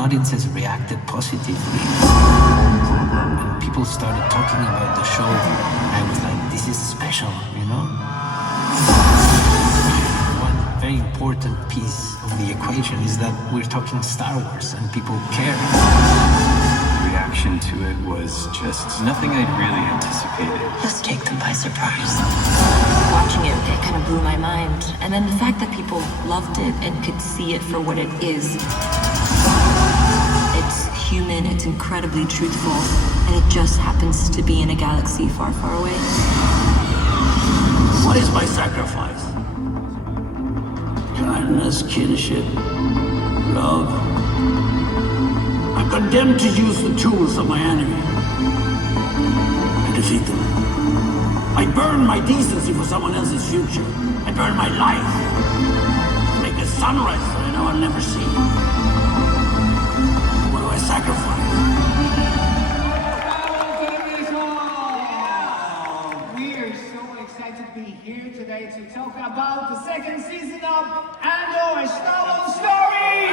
Audiences reacted positively. And people started talking about the show. I was like, this is special, you know? One very important piece of the equation is that we're talking Star Wars and people care. The reaction to it was just nothing I'd really anticipated. Just take them by surprise. Watching it kind of blew my mind. And then the fact that people loved it and could see it for what it is. It's human, it's incredibly truthful, and it just happens to be in a galaxy far, far away. What is my sacrifice? Kindness, kinship, love. I'm condemned to use the tools of my enemy to defeat them. I burn my decency for someone else's future. I burn my life to make a sunrise that I know I'll never see. Sacrifice. We are so excited to be here today to talk about the second season of Andor Full Story.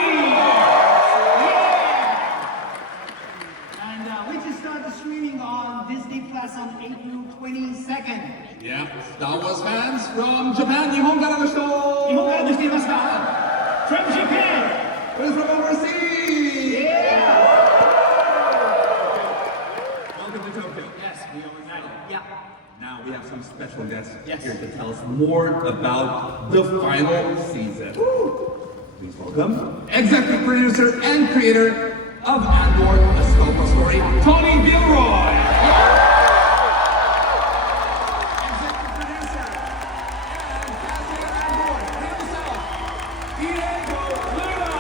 And we just started streaming on Disney Plus on April 22nd. Yeah, Star Wars fans from Japan, Nihonからの人。日本からの人いますか? From Japan. Who's from overseas? Now we have some special guests here to tell us more about the final season. Please welcome executive producer and creator of Andor Full Story, Tony Gilroy. Executive producer and casting Andor himself, Diego Luna.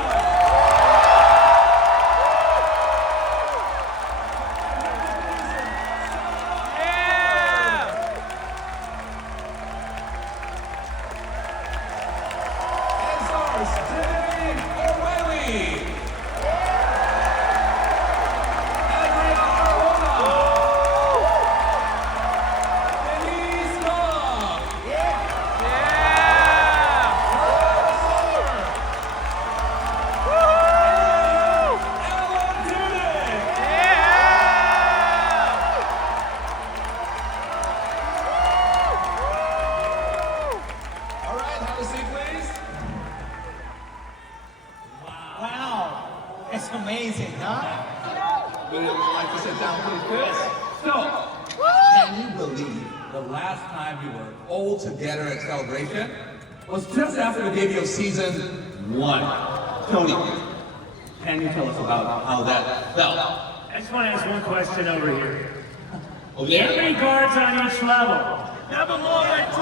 It's amazing, huh? Would you like to sit down, please, Chris? So, can you believe the last time we were all together at Celebration was just after the debut of season 1? Tony, can you tell us about how that felt? I just want to ask one question over here. Over there? 3 guards on each level. Never more than 12!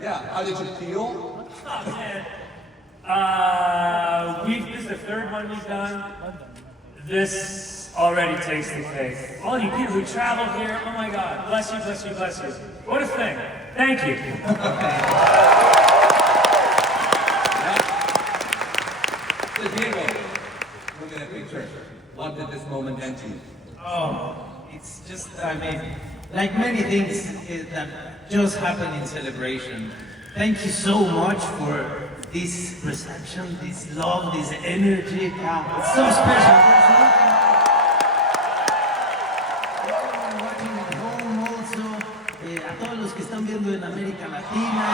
Yeah, how did you feel? Oh, man. This is the 3rd one we've done. This already takes the cake. All you people who travel here, oh my God, bless you, bless you, bless you. What a thing. Thank you. So Diego, look at that picture. What did this moment mean to you? Oh, it's just, I mean, like many things that just happen in celebration. Thank you so much for this reception, this love, this energy. It's so special. There's watching at home also. A todos los que están viendo en América Latina.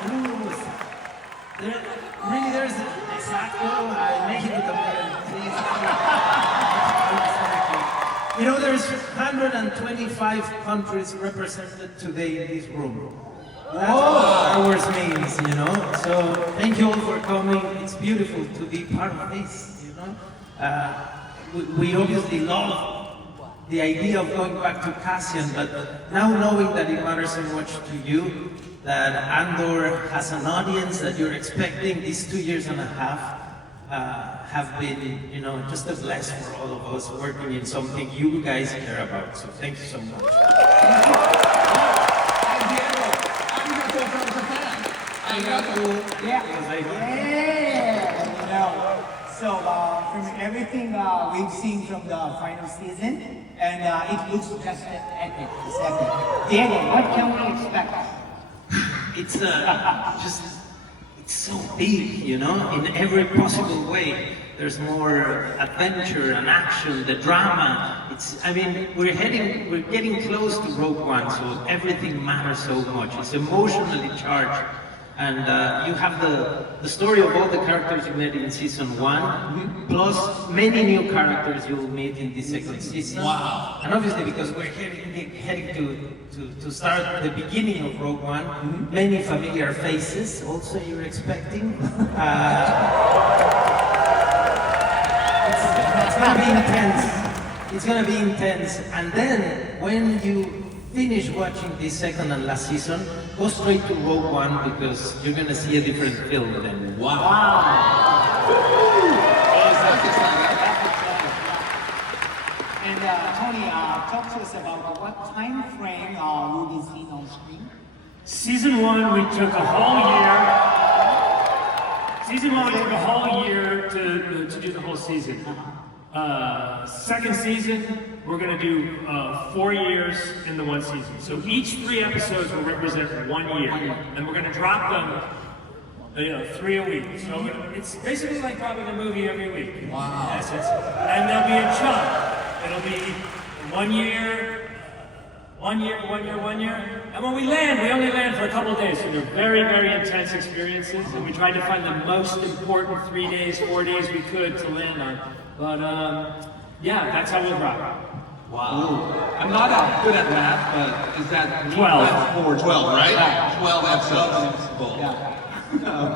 Saludos. There's exacto, México también. You know, there's 125 countries represented today in this room. That's what Star Wars means, you know. So thank you all for coming. It's beautiful to be part of this, you know. We obviously love the idea of going back to Cassian, but now knowing that it matters so much to you, that Andor has an audience that you're expecting, these 2.5 years have been, you know, just a blessing for all of us working in something you guys care about. So thank you so much. Yeah. You know, so from everything we've seen from the final season, and it looks just epic. It's epic. Diego, what can we expect? It's it's so big, you know, in every possible way. There's more adventure and action, the drama. I mean, we're getting close to Rogue One, so everything matters so much. It's emotionally charged. And you have the story of all the characters you met in season 1, plus many new characters you'll meet in the 2nd season. Wow. And obviously, because we're heading to start the beginning of Rogue One, many familiar faces also you're expecting. It's gonna be intense. It's gonna be intense. And then, when you finish watching this 2nd and last season, go straight to Rogue One because you're gonna see a different film then. Wow. And Tony, talk to us about what time frame will be seen on screen? Season 1, we took a whole year. Season 1, we took a whole year to do the whole season. 2nd season, we're going to do 4 years in the 1 season. So each 3 episodes will represent 1 year, and we're going to drop them, 3 a week. So it's basically like dropping a movie every week. Wow. In essence. And there'll be a chunk. It'll be 1 year, 1 year, 1 year, 1 year. And when we land, we only land for a couple of days. So they're very, very intense experiences. And we tried to find the most important 3 days, 4 days we could to land on. But yeah, that's how we'll drop. Wow. I'm not good at math, but is that 12. 12, right? 12 episodes.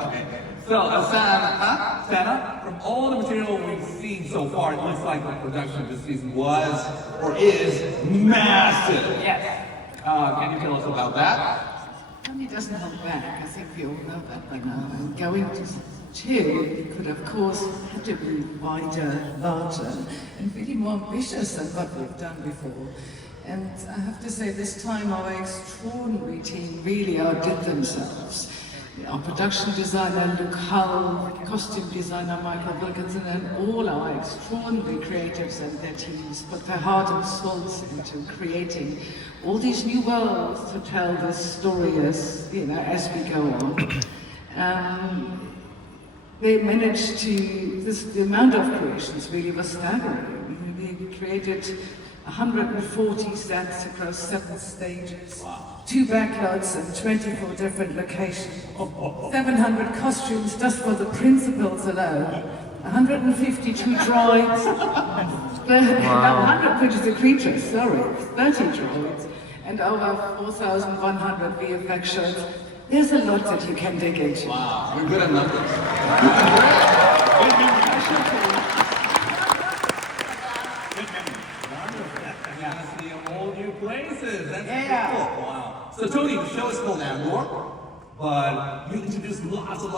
Okay. So, Santa, from all the material we've seen so far, it looks like the production of this season was, or is, massive. Yes. Can you tell us about that? It doesn't hold back. I think we all know that by now. And going to 2 could, of course, have to be wider, larger, and really more ambitious than what we've done before. And I have to say, this time our extraordinary team really outdid themselves. Our production designer, Luke Hull, costume designer, Michael Wilkinson, and all our extraordinary creatives and their teams put their heart and souls into creating all these new worlds to tell this story as we go on. They managed to, the amount of creations really was staggering. They created 140 sets across 7 stages, 2 backlots and 24 different locations, 700 costumes just for the principals alone, 152 droids, 152 creatures, 30 droids, and over 4,100 VFX shots. There's a lot that you can dig into. Wow, we're good at numbers. See all new places. That's cool. Wow. So Tony, the show is called Andor, but you introduced lots of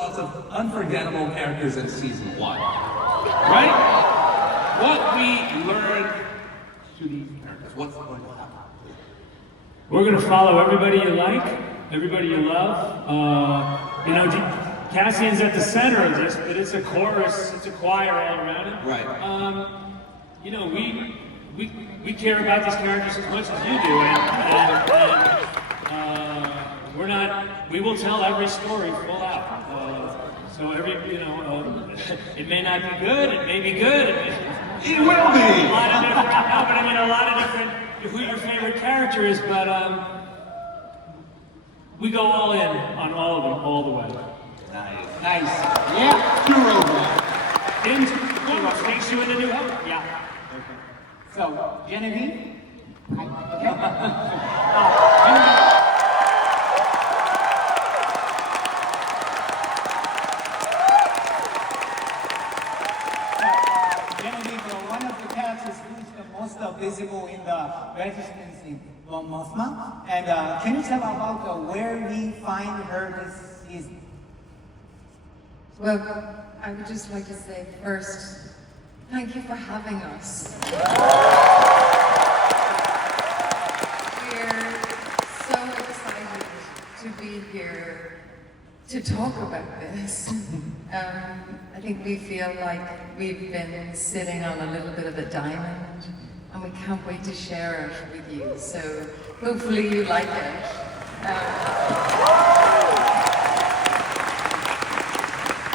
unforgettable characters in season 1. Right? What we learned to these characters, what's going to happen? We're going to follow everybody you like, everybody you love. You know, Cassian's at the center of this, but it's a chorus, it's a choir all around it. Right. You know, we care about these characters as much as you do, and we're not. We will tell every story full out. So every, you know, it may not be good, it may be good. It will be. A lot of different. No, but I mean, a lot of different. Who your favorite character is, but we go all in on all of them, all the way. Nice. Yeah. Takes you into New Hope. Yeah. So, Genevieve? Genevieve, one of the characters who's the most visible in the Resistance in Mothma. And can you tell about where we find her this season? Well, I would just like to say first, thank you for having us. We're so excited to be here to talk about this. I think we feel like we've been sitting on a little bit of a diamond, and we can't wait to share it with you. So hopefully you like it.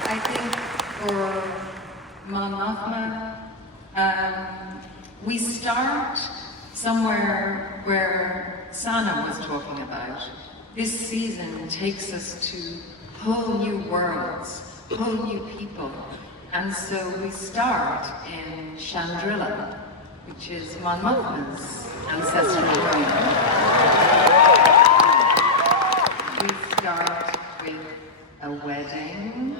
I think for Mon Mothma, we start somewhere where Sana was talking about. This season takes us to whole new worlds, whole new people. And so we start in Chandrila, which is Mon Mothma's ancestral home. We start with a wedding.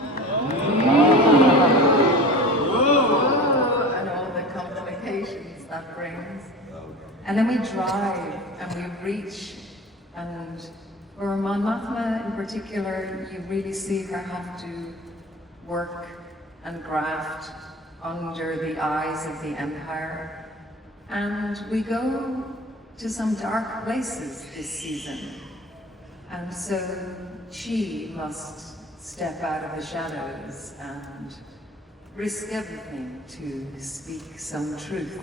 And all the complications that brings. And then we drive and we reach, and for Mon Mothma in particular, you really see her have to work and graft under the eyes of the Empire. And we go to some dark places this season. And so she must step out of the shadows and risk everything to speak some truth.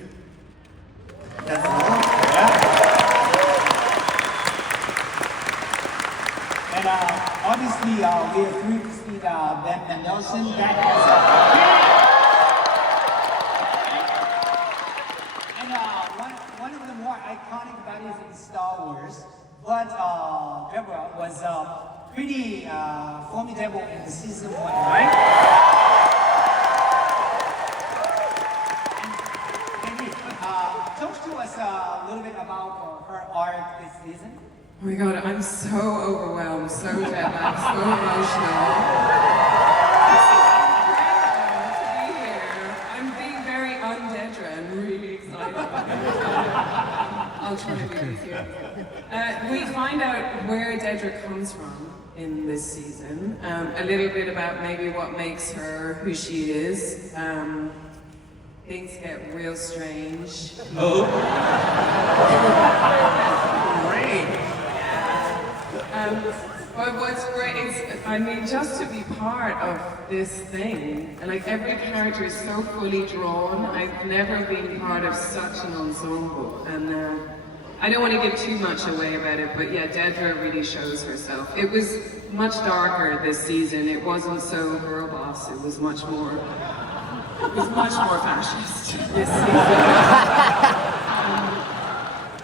That's all. And obviously, we are thrilled to see Ben Mendelsohn back as and one of the more iconic values in Star Wars, but Deborah was pretty formidable in the season 1, right? And talk to us a little bit about her arc this season. Oh my god, I'm so overwhelmed, so jet lagged, so emotional. It's incredible to be here. I'm being very un-Dedra and really excited about it. I'll try to be this here. We find out where Dedra comes from in this season. A little bit about maybe what makes her who she is. Things get real strange. Oh. Great. But what's great is, I mean, just to be part of this thing, and like every character is so fully drawn. I've never been part of such an ensemble, and I don't want to give too much away about it, but yeah, Dedra really shows herself. It was much darker this season. It wasn't so girl boss. It was much more fascist this season.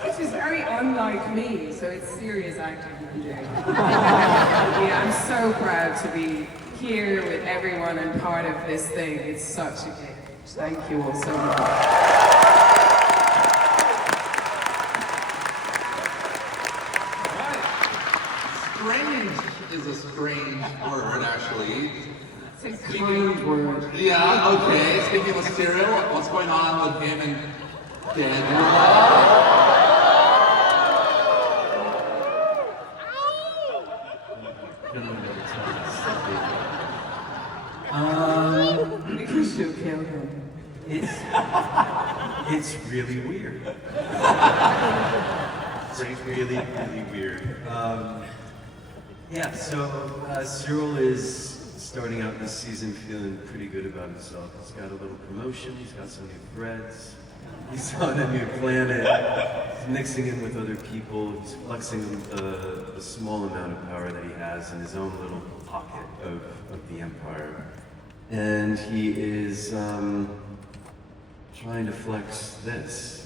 Which is very unlike me, so it's serious acting I'm doing. Yeah, I'm so proud to be here with everyone and part of this thing. It's such a gift. Thank you all so much. Strange is a strange word, actually. It's a kind word. Yeah, okay. Speaking of cereal, what's going on with him and Daniel? Because you killed him. It's really weird. It's really, really weird. Yeah, so Cyril is starting out this season feeling pretty good about himself. He's got a little promotion, he's got some new threads, he's on a new planet, he's mixing in with other people, he's flexing the small amount of power that he has in his own little pocket of the Empire. And he is trying to flex this.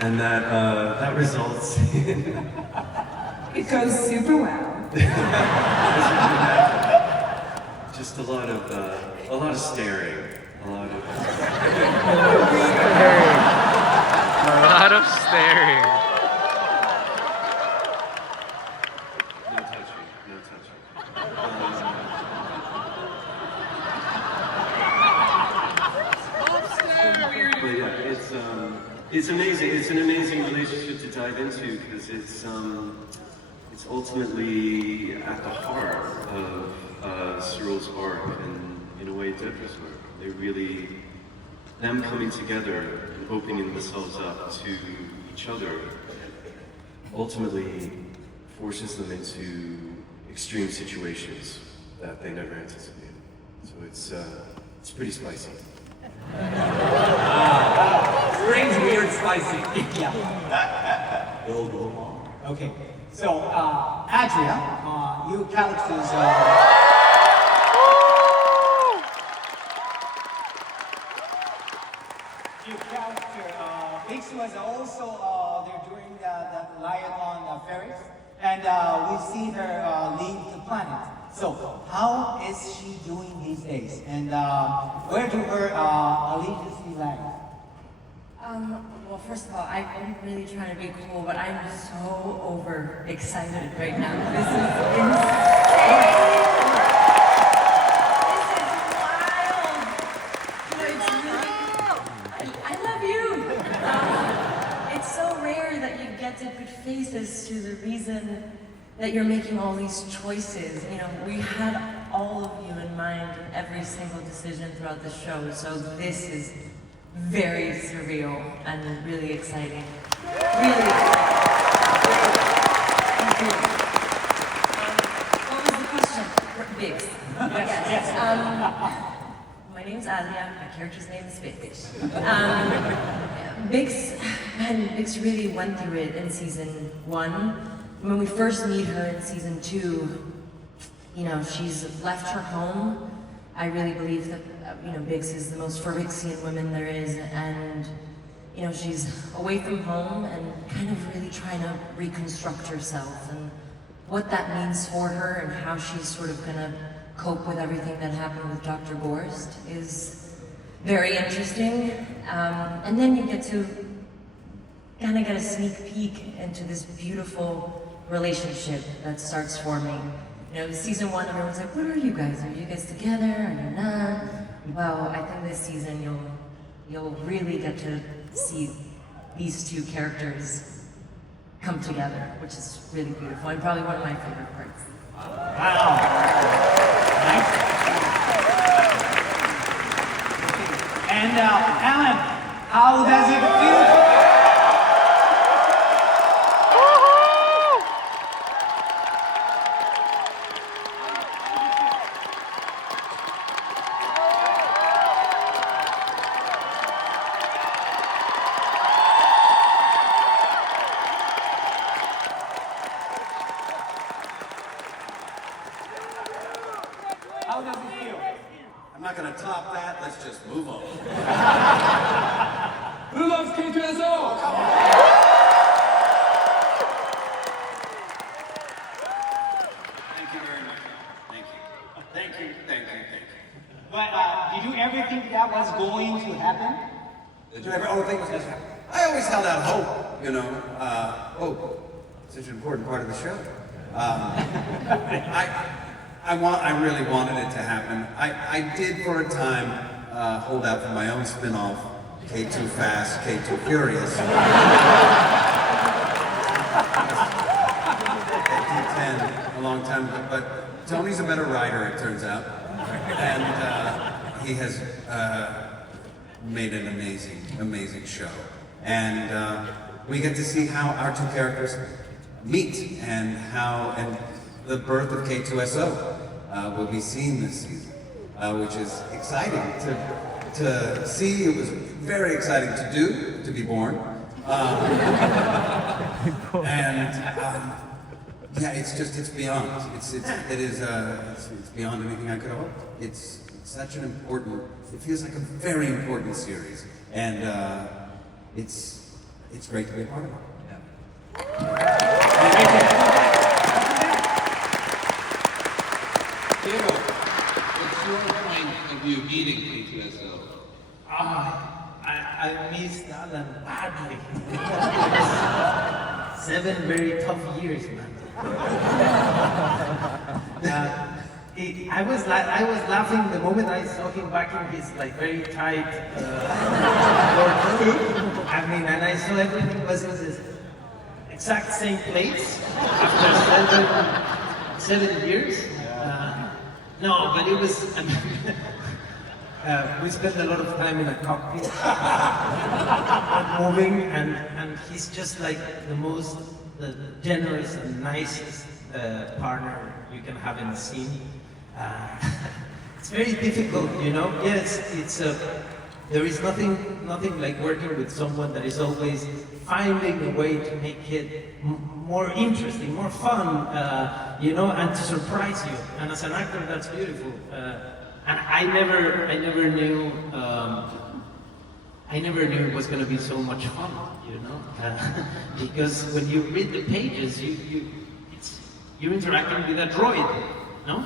And that results in It goes super well. just a lot of staring, a lot of staring. no touching, no touching. But yeah, it's amazing. It's an amazing relationship to dive into because it's ultimately at the heart of Cyril's arc and in a way Deborah's arc. They really, them coming together and opening themselves up to each other ultimately forces them into extreme situations that they never anticipated. So it's pretty spicy. Strange, weird, spicy. Yeah. Will go on. Okay. So, Adria, your characters your character, Biggs was also there during the Lion on Ferris, and we've seen her leave the planet. So, how is she doing these days? And where do her allegiances lie? Well, first of all, I'm really trying to be cool, but I'm so overexcited right now. This is insane! This is wild! I love you! It's so rare that you get to put faces to the reason that you're making all these choices. You know, we had all of you in mind in every single decision throughout the show, so this is very surreal and really exciting. Really exciting. Thank you. What was the question? Biggs. Yes. My name's Adria. My character's name is Biggs. Biggs really went through it in season 1. When we first meet her in season 2, you know, she's left her home. I really believe that, Biggs is the most Phyrexian woman there is, and, she's away from home and kind of really trying to reconstruct herself, and what that means for her and how she's sort of gonna cope with everything that happened with Dr. Gorst is very interesting. And then you get to kind of get a sneak peek into this beautiful relationship that starts forming. Season 1, everyone's like, what are you guys? Are you guys together? Are you not? Well, I think this season you'll really get to see these two characters come together, which is really beautiful and probably one of my favorite parts. Wow. Nice. And Alan, how does it feel? How does it feel? I'm not gonna top that, let's just move on. Who loves K2SO? Thank you very much. Thank you. Thank you, thank you, thank you. But did you ever think that was going to happen? Did you ever think was gonna happen? I always held out hope, hope. such an important part of the show. I really wanted it to happen. I did for a time hold out for my own spin-off, K2 Fast, K2 Furious. K10 a long time ago, but Tony's a better writer, it turns out. And he has made an amazing, amazing show. And we get to see how our two characters meet and the birth of K2SO will be seen this season, which is exciting to see. It was very exciting to do, to be born. Yeah, it's beyond. It's beyond anything I could have hoped. It's such an important, it feels like a very important series. And it's great to be a part of it. Diego, what's your point of view meeting K2SO? I missed Alan badly. 7 very tough years, man. I was laughing the moment I saw him back in his like very tight wardrobe. I mean, and I saw everything was in this exact same place after 7 years. No, but it was. We spent a lot of time in a cockpit, moving, and he's just like the most generous and nicest partner you can have in the scene. It's very difficult, you know. Yes, there is nothing like working with someone that is always finding a way to make it more interesting, more fun, you know, and to surprise you. And as an actor, that's beautiful. And I never knew it was going to be so much fun, you know, because when you read the pages, you're interacting with a droid, no?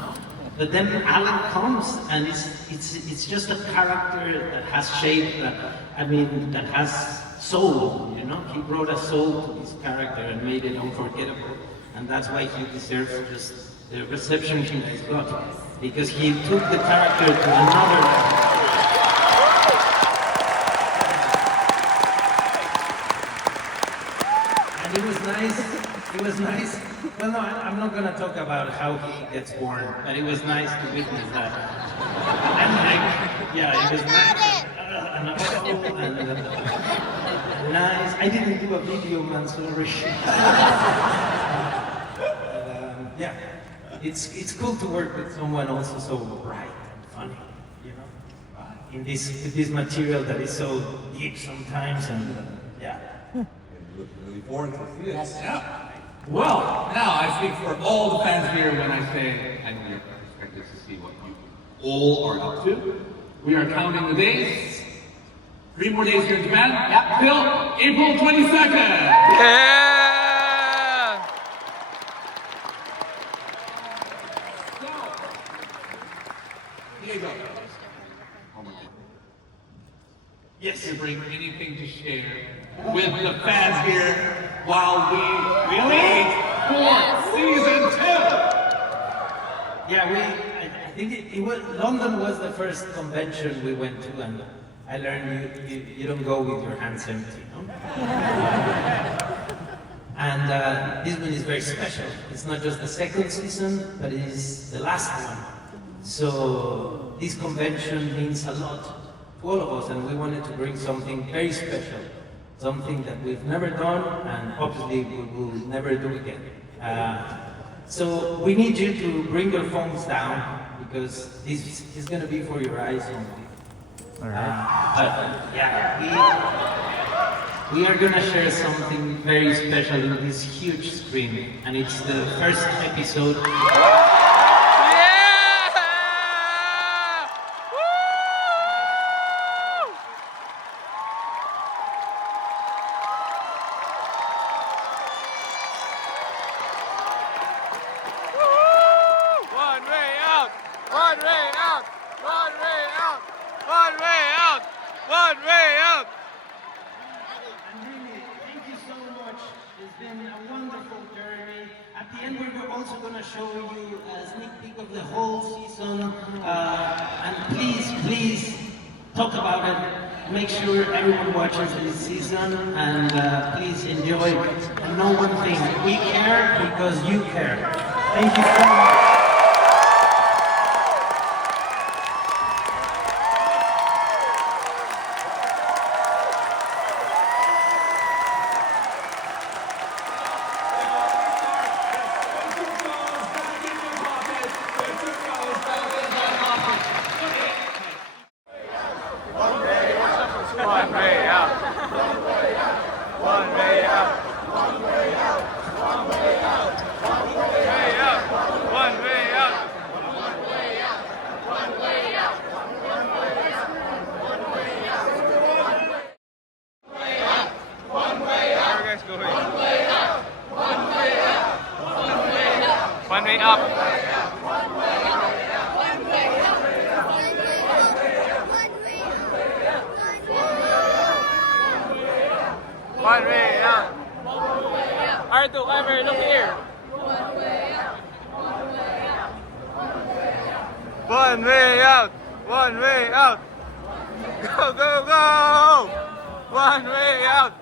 But then Alan comes, and it's just a character that has shape, that has soul, you know? He brought a soul to this character and made it unforgettable, and that's why he deserves just the reception he has got, because he took the character to another level. And it was nice. Well, no, I'm not gonna talk about how he gets born, but it was nice to witness that. And like, yeah, it was nice. Nice. I didn't do a video, man, sorry. Yeah, it's cool to work with someone also so bright and funny, you know, in this material that is so deep sometimes, and yeah. Really forward to see it. Yes. Yeah. Well, now I speak for all the fans here when I say I know your perspective to see what you all are up to. We are counting the days. 3 more days here in Japan. Yeah. Till April 22nd. Yeah! Diego. Yes. Do you bring anything to share with the fans here while we wait for season 2? Yeah, I think it was, London was the first convention we went to, and I learned you don't go with your hands empty, no? And this one is very special. It's not just the second season, but it is the last one. So this convention means a lot to all of us, and we wanted to bring something very special, something that we've never done, and obviously we will never do again. So we need you to bring your phones down, because this is going to be for your eyes only. But yeah, we are going to share something very special in this huge screen, and it's the first episode. And really, thank you so much. It's been a wonderful journey. gonna show you a sneak peek of the whole season, and please talk about it. Make sure everyone watches this season, and please enjoy. And know one thing: we care because you care. Thank you so much. One way out. One way out. One way out. One way out. One way out. One way out. One way out. One way out. One way out. One way out. One way out. One way out. Where are you guys going? One way out. One way out. One way out. One way up. One way out. Alright, look, Ever, look here. One way out. One way out. One way out. Go, go, go. One way out.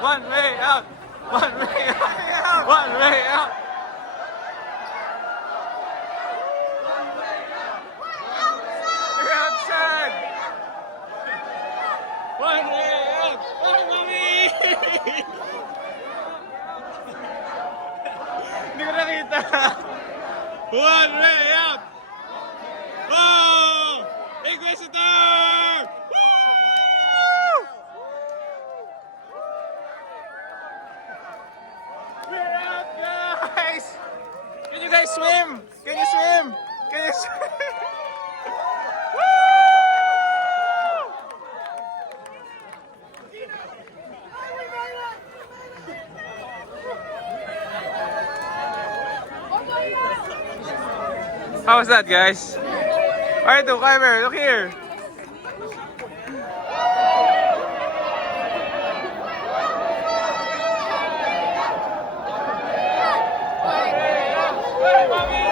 One way out. One way out. One way out. We're outside. One way out. Bye, mommy. Hindi ko nakita. One way out. Oh! Inquisitor! Woo! We're out, guys! Can you guys swim? Can you swim? Can you swim? How was that, guys? Alright, look, Ever, look here. Hey, mommy!